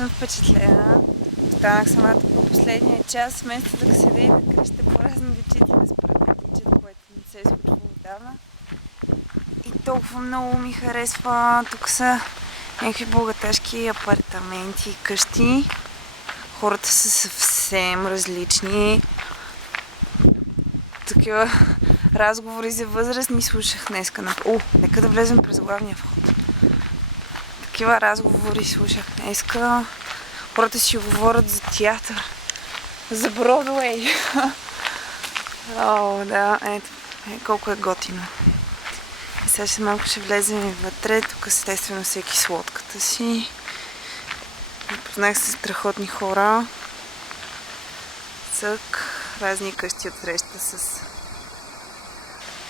съм впечатлена. Останах самата по последния час, вместо да седя и да креща по разни дечици да спрем, което не се е случвало отдавна. И толкова много ми харесва. Тук са някакви богаташки апартаменти, къщи. Хората са съвсем различни. Такива разговори за възрастни слушах днеска. Нека да влезем през главния вход. Такива разговори слушах днеска. Хората си говорят за театър, за Бродуей. О, да, ето колко е готино. И сега ще малко ще влезем вътре. Тук естествено всеки с лодката си. Познах се страхотни хора. Цък, разни къщи отсреща с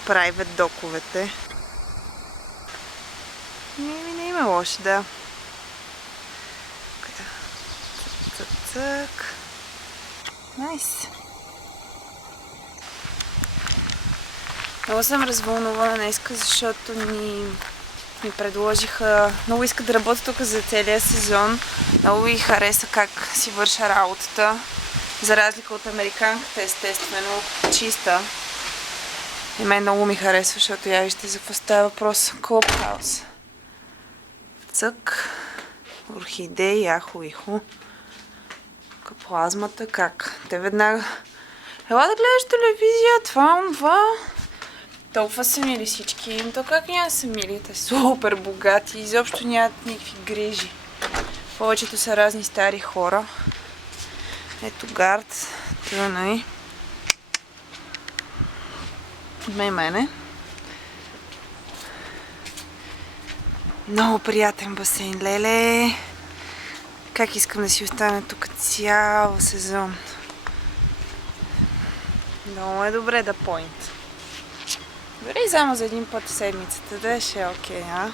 private доковете. Не има лошо, да. Цък. Найс. Много съм развълнувана днеска, защото ми предложиха... Много искат да работя тук за целия сезон. Много ми хареса как си върша работата. За разлика от американката, естествено, чиста. И мен много ми харесва, защото я вижте за какво става въпрос. Клубхаус. Цък. Орхидеи, ахо-ихо. Плазмата, как? Те веднага... Ела да гледаш телевизия, това. Толкова са мили всички. То как няма са мили? Те супер богати. Изобщо нямат никакви грижи. Повечето са разни стари хора. Ето гард. Тъна и мене. Много приятен басейн, леле. Как искам да си остана тук цял сезон. Много е добре да поинт. Дори само за един път в седмицата да ще е окей, а?